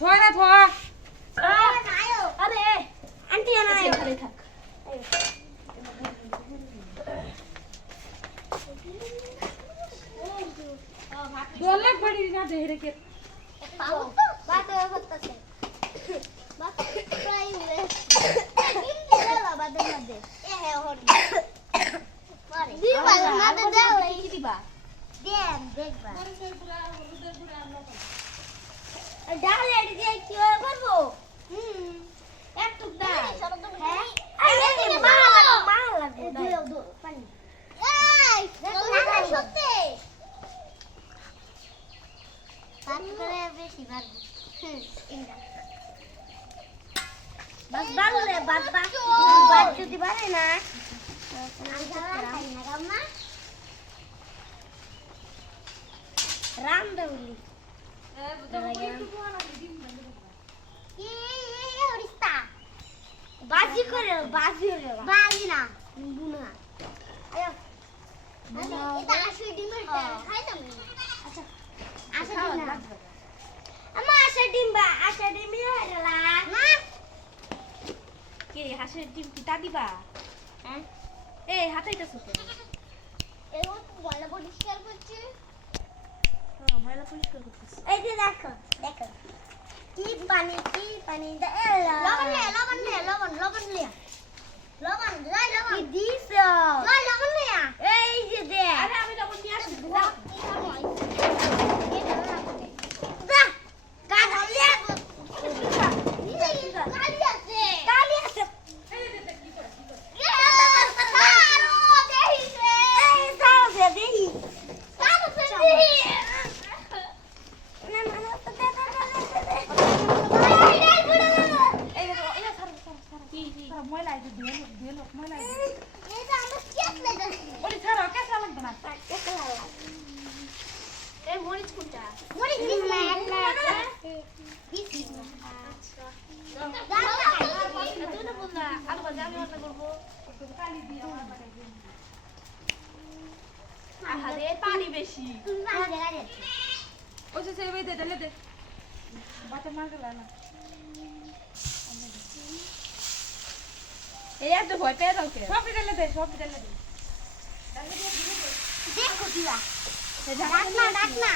थोड़ा ना थोड़ा अरे आंटी आना है खड़े थक बोलना पड़ी ना देहरे के बात होता है बात ट्राई हुए ये बाबा दे ना दे ये है और मारे दी बाबा ना दे दे वही की बात देख बा डाल एडी दे क्यों करबो एक टुक डाल है अरे मार लग दो पानी এই না সত্যি কাট করে বেশি মারবো ইন্দা বাস বানলে বাদ বাদ যদি বানে না রাম দেউলি বাজি করে বাজি না বুনা আয়ো এটা আসে ডিমের খাইতাম আচ্ছা আসে ডিম না আমা আসে ডিম বা আসে ডিম হইলা না কে হাঁসের ডিম কি তা দিবা হ্যাঁ এই হাতাইতাছ তো এও তো বলা পরিষ্কার করছে ময়লা পরিষ্কার করতেছ এই যে দেখো কি পানি দে লবণ নে লবণ কি দিছ লবণ নে এই যে দে আরে আমি লবণ নিয়ে আসি দা কালি আছে ময়লা আইতে দিয়ে ময়লা এটা আমরা কেস লাগে ওরে ছাড়ো কেসা লাগবে না এই মরিচ কুটা মরিচ দিস না একলা দিস না আচ্ছা দাও তুই না বল না আলু ভাজা আমি রান্না করব কালি দিয়ে আহারে পানি বেশি তুমি পানি লাগা ওই যে সেবে দে দে বাটা মার গেল না এই এত ভয় পেয়ে দাও কে সব ঢেলে দে দেখো দিলা ডাক না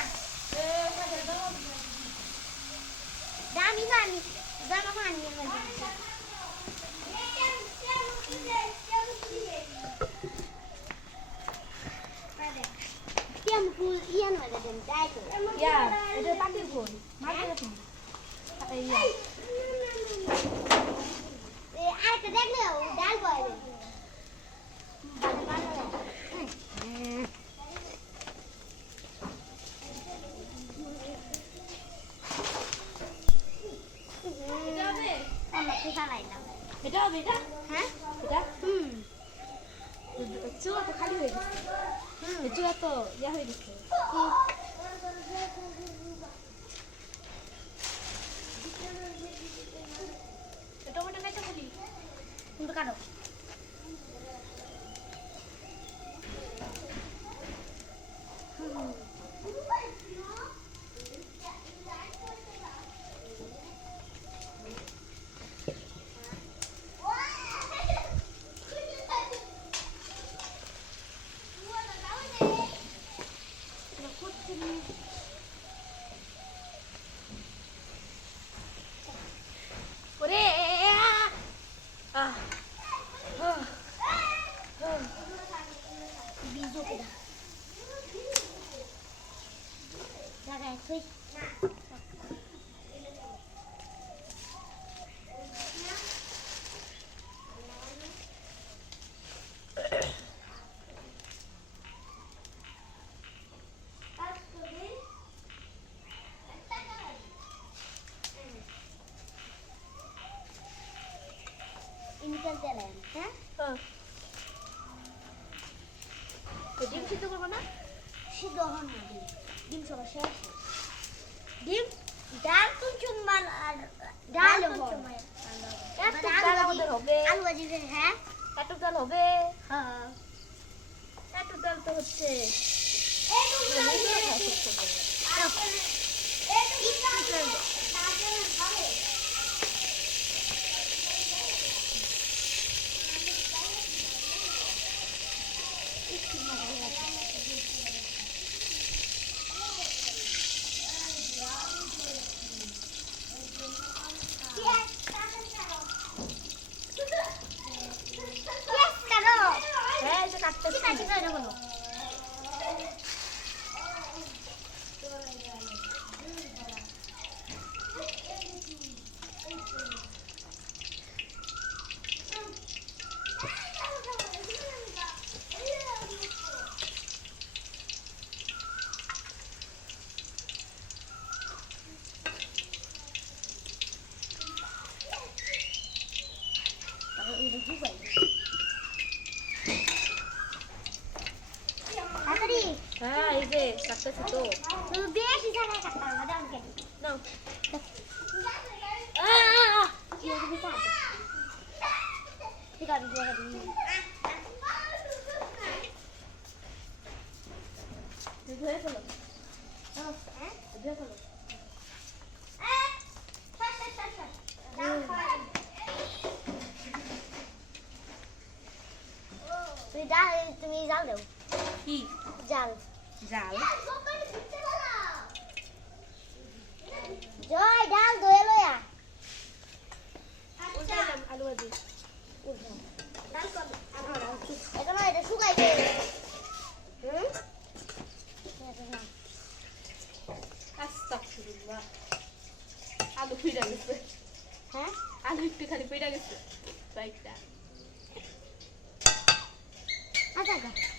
দামি পানি জামা পানি কেম ফুল ইয়ান মানে দেন তাই তো ইয়া এটা পাতির ফুল মার গেল এই আরেকটা দেখলে ডাল বয় এটা হবে এটা হ্যাঁ এটা হুম চুয়া তো খালি হয়ে গেছে চুয়া তো ইয়া হয়ে গেছে টমেটো কাটা বলি কিন্তু কাটো ওরে বীজও কেডা জায়গায় তুই না ইনকাল তেলেন হ্যাঁ ডিম সিদ্ধ করবো না সিদ্ধ হন না ডিম সব শেষ ডিম ডাল তো চুম্বান আর ডাল তো চুম্বান এত ডাল আমাদের হবে আলু ভাজি হ্যাঁ এত ডাল হবে হ্যাঁ এত ডাল তো হচ্ছে এই হ্যাঁ এই যে কাটতেছি তো বেশি জায়গায় কাটতে হবে আমাকে নাও ঠিক আছে ধুয়ে ফেলো ধুয়ে ফেলো তুমি জাল দাও কি জাল জাল জয় ডাল দয়ে লয়া উল্টাইলাম আলু ভাজি এখন এটা শুকাইছে আস্তাগফিরুল্লাহ আলু ফিরা গেছে হ্যাঁ আলু একটু খালি ফিরা গেছে বাইকটা আচ্ছা আচ্ছা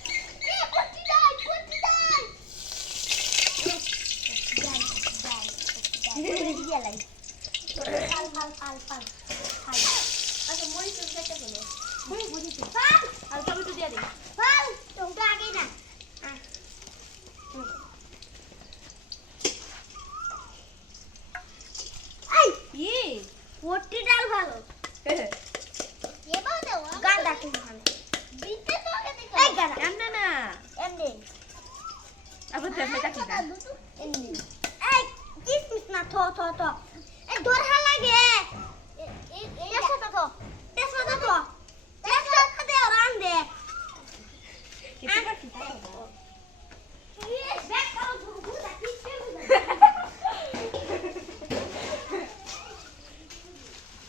মরিচ কেটে ফেলো আর টমেটো দিয়ে দিই আগে না কি ভর্তি ডাল ভালো গান্দা তুমি ভালো এই গান্দা এমনে না এমনি আবার তেমনে কাটি না এমনি এই কিসমিস না থ এই দরহা লাগে এই সাথে তো তেসপাতা তো তেসপাতা দে রান দে কেটে কাটি এই ব্যাগ কালো ধুরু দা কিসে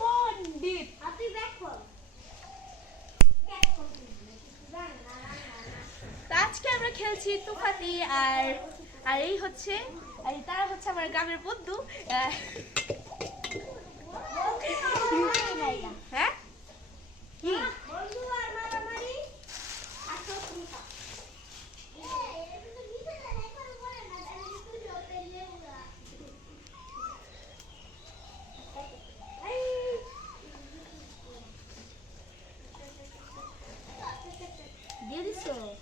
পণ্ডিত আপনি ব্যাগ কর তো আজকে আমরা খেলছি তুফাতি আর আর এই হচ্ছে আর তারা হচ্ছে আমার গ্রামের বন্ধু হ্যাঁ